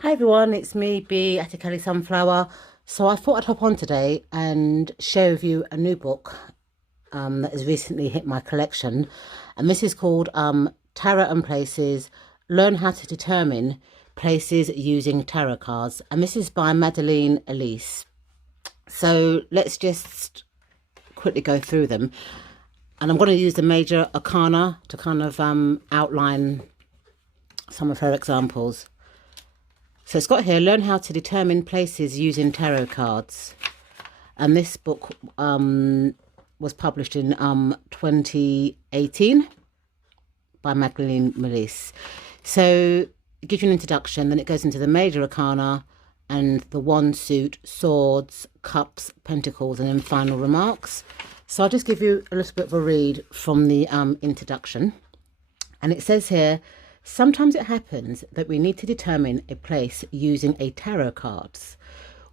Hi everyone, it's me, B at Ikale Sunflower. So I thought I'd hop on today and share with you a new book that has recently hit my collection. And this is called Tarot and Places, Learn How to Determine Places Using Tarot Cards. And this is by Magdalene Aleece. So let's just quickly go through them. And I'm going to use the major arcana to kind of outline some of her examples. So it's got here, learn how to determine places using tarot cards. And this book was published in 2018 by Magdalene Aleece. So it gives you an introduction, then it goes into the major arcana and the wand, suit, swords, cups, pentacles, and then final remarks. So I'll just give you a little bit of a read from the introduction. And it says here, sometimes it happens that we need to determine a place using a tarot cards.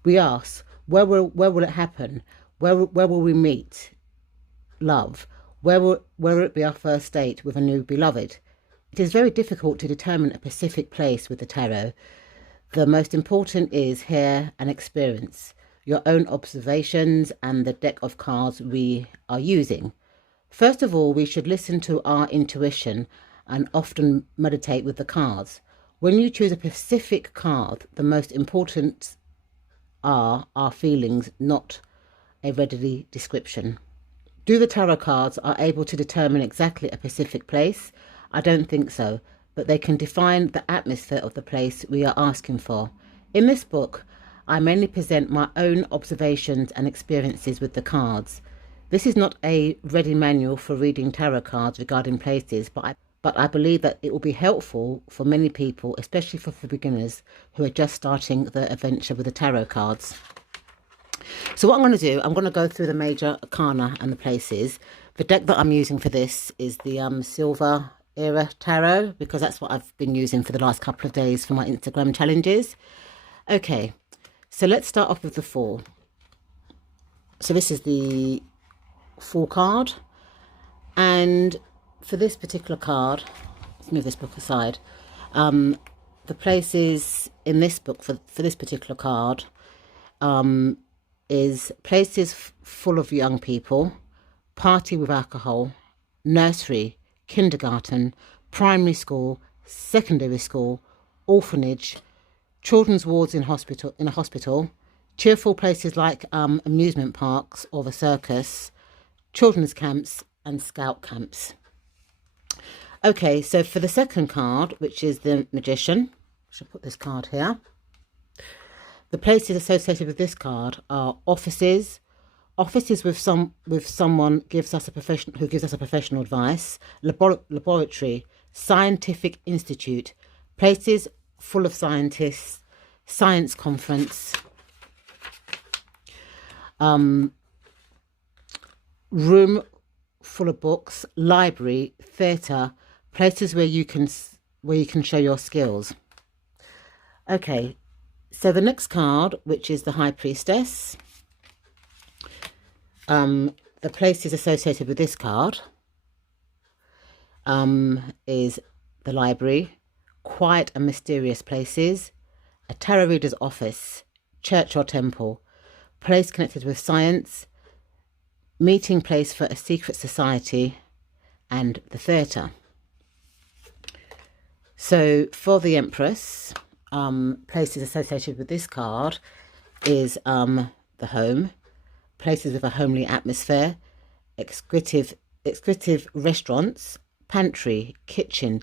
We ask, where will it happen? Where will we meet? Love. Where will it be our first date with a new beloved? It is very difficult to determine a specific place with the tarot. The most important is here and experience, your own observations and the deck of cards we are using. First of all, we should listen to our intuition and often meditate with the cards. When you choose a specific card, the most important are our feelings, not a readily description. Do the tarot cards are able to determine exactly a specific place? I don't think so, but they can define the atmosphere of the place we are asking for. In this book, I mainly present my own observations and experiences with the cards. This is not a ready manual for reading tarot cards regarding places, but I believe that it will be helpful for many people, especially for beginners who are just starting the adventure with the tarot cards. So what I'm going to do, I'm going to go through the major arcana and the places. The deck that I'm using for this is the Silver Era Tarot, because that's what I've been using for the last couple of days for my Instagram challenges. Okay, so let's start off with the Four. So this is the Four card, and for this particular card, let's move this book aside. The places in this book for this particular card is places full of young people, party with alcohol, nursery, kindergarten, primary school, secondary school, orphanage, children's wards in a hospital, cheerful places like amusement parks or the circus, children's camps and scout camps. Okay, so for the second card, which is the Magician, I should put this card here. The places associated with this card are offices with someone who gives us a professional advice, laboratory, scientific institute, places full of scientists, science conference, room full of books, library, theatre, places where you can show your skills. Okay, so the next card, which is the High Priestess, the places associated with this card is the library, quiet and mysterious places, a tarot reader's office, church or temple, place connected with science, meeting place for a secret society, and the theatre. So for the Empress, places associated with this card is the home, places with a homely atmosphere, exquisite restaurants, pantry, kitchen,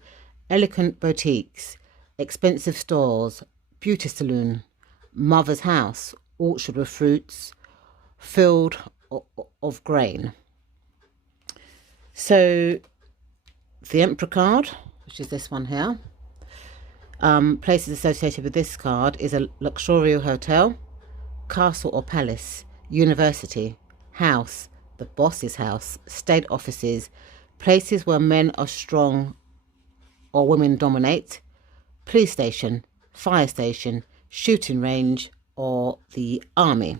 elegant boutiques, expensive stores, beauty salon, mother's house, orchard with fruits, field of grain. So the Emperor card, which is this one here, places associated with this card is a luxurious hotel, castle or palace, university, house, the boss's house, state offices, places where men are strong or women dominate, police station, fire station, shooting range, or the army.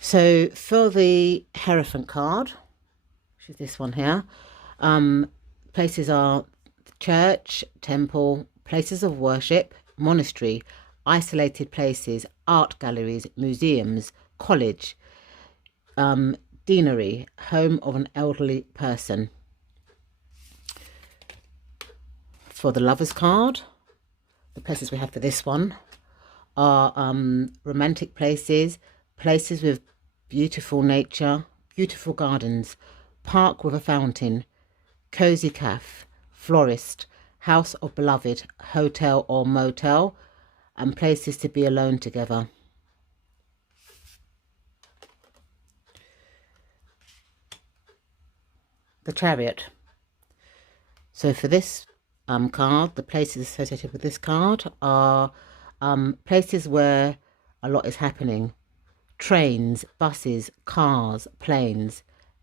So for the Hierophant card, which is this one here, places are the church, temple, places of worship, monastery, isolated places, art galleries, museums, college, deanery, home of an elderly person. For the Lovers card, the places we have for this one are romantic places, places with beautiful nature, beautiful gardens, park with a fountain, cozy cafe, florist, house of beloved, hotel or motel, and places to be alone together. The Chariot. So for this card, the places associated with this card are places where a lot is happening. Trains, buses, cars, planes,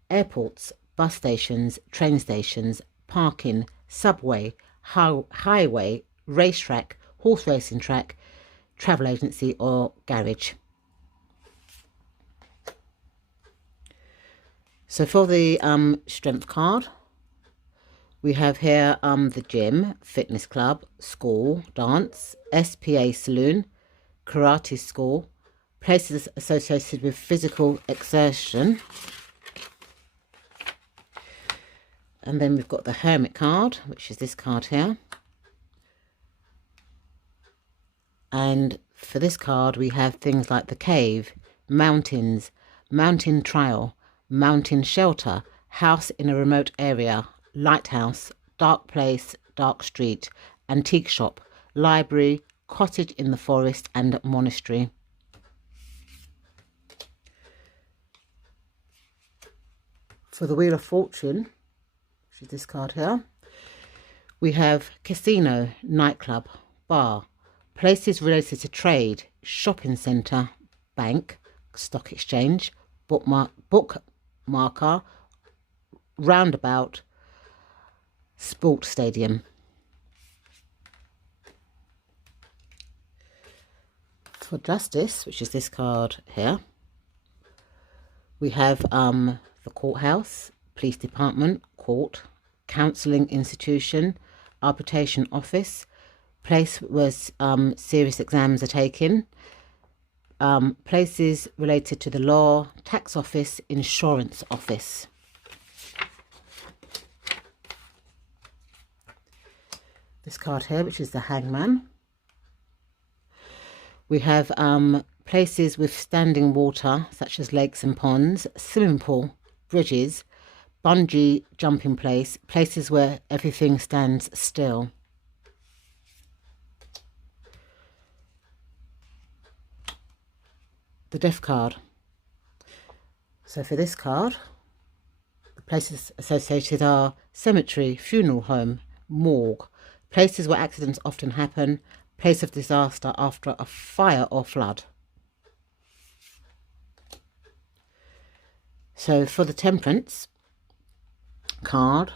airports, bus stations, train stations, parking, subway, highway, racetrack, horse racing track, travel agency or garage. So for the strength card, we have here the gym, fitness club, school, dance, SPA saloon, karate school, places associated with physical exertion. And then we've got the Hermit card, which is this card here. And for this card, we have things like the cave, mountains, mountain trail, mountain shelter, house in a remote area, lighthouse, dark place, dark street, antique shop, library, cottage in the forest, and monastery. For the Wheel of Fortune, which is this card here, we have casino, nightclub, bar, places related to trade, shopping centre, bank, stock exchange, bookmarker, roundabout, sport stadium. For Justice, which is this card here, we have the courthouse, police department, court, counselling institution, arbitration office, place where serious exams are taken, places related to the law, tax office, insurance office. This card here, which is the Hangman. We have places with standing water, such as lakes and ponds, swimming pool, bridges, bungee jumping place, places where everything stands still. The Death card. So for this card, the places associated are cemetery, funeral home, morgue, places where accidents often happen, place of disaster after a fire or flood. So for the Temperance card,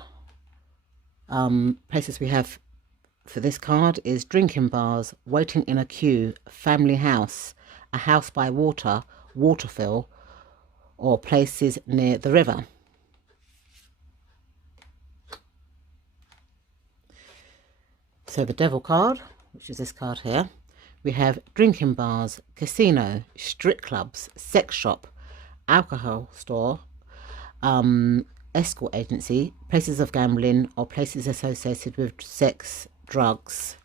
places we have for this card is drinking bars, waiting in a queue, family house, a house by water, waterfill, or places near the river. So the Devil card, which is this card here, we have drinking bars, casino, strip clubs, sex shop, alcohol store, escort agency, places of gambling, or places associated with sex, drugs,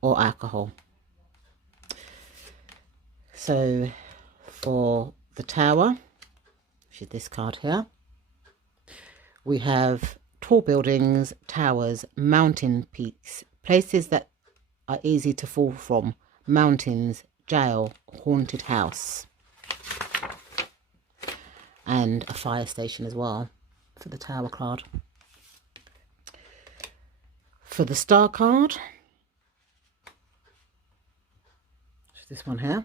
or alcohol. So for the Tower, which is this card here, we have tall buildings, towers, mountain peaks, places that are easy to fall from, mountains, jail, haunted house, and a fire station as well for the Tower card. For the Star card, which is this one here,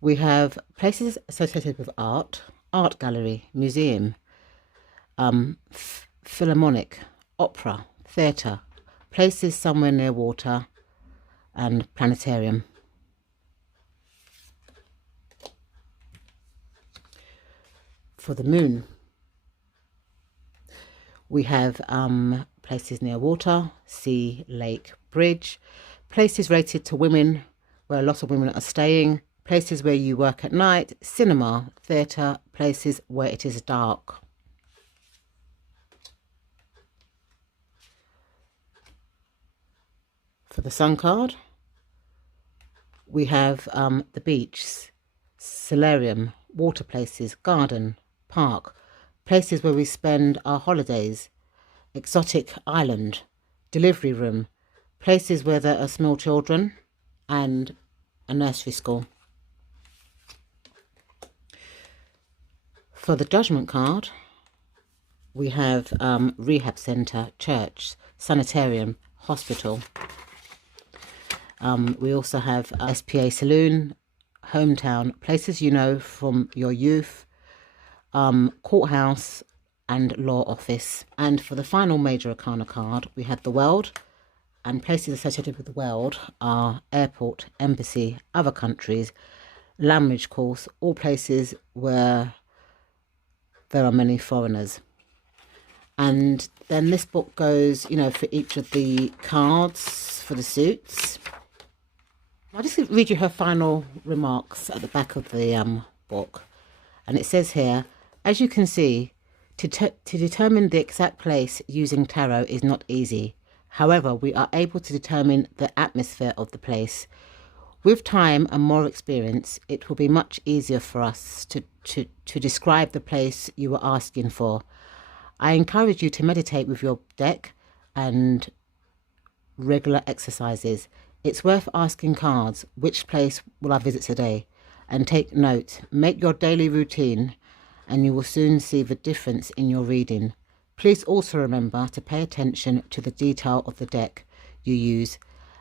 we have places associated with art, art gallery, museum, philharmonic, opera, theatre, places somewhere near water, and planetarium. For the Moon, we have places near water, sea, lake, bridge. Places rated to women, where a lot of women are staying. Places where you work at night, cinema, theatre, places where it is dark. For the sun card, we have the beach, solarium, water places, garden, park, places where we spend our holidays, exotic island, delivery room, places where there are small children, and a nursery school. For the judgment card, we have rehab centre, church, sanitarium, hospital. We also have SPA saloon, hometown, places you know from your youth, courthouse and law office. And for the final major arcana card, we have the world, and places associated with the world are airport, embassy, other countries, language course, all places where there are many foreigners. And then this book goes, you know, for each of the cards for the suits. I'll just read you her final remarks at the back of the book. And it says here, as you can see, to determine the exact place using tarot is not easy. However, we are able to determine the atmosphere of the place. With time and more experience, it will be much easier for us to describe the place you are asking for. I encourage you to meditate with your deck and regular exercises. It's worth asking cards, which place will I visit today? And take note, make your daily routine, and you will soon see the difference in your reading. Please also remember to pay attention to the detail of the deck you use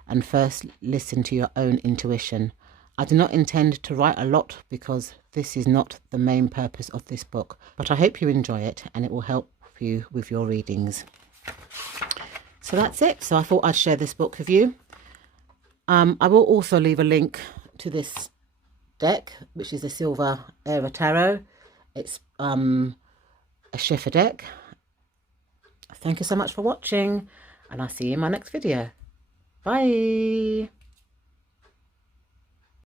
and first listen to your own intuition. I do not intend to write a lot because this is not the main purpose of this book, but I hope you enjoy it and it will help you with your readings. So that's it. So I thought I'd share this book with you. I will also leave a link to this deck, which is the Silver Era Tarot. It's a Schiffer deck. Thank you so much for watching, and I'll see you in my next video. Bye.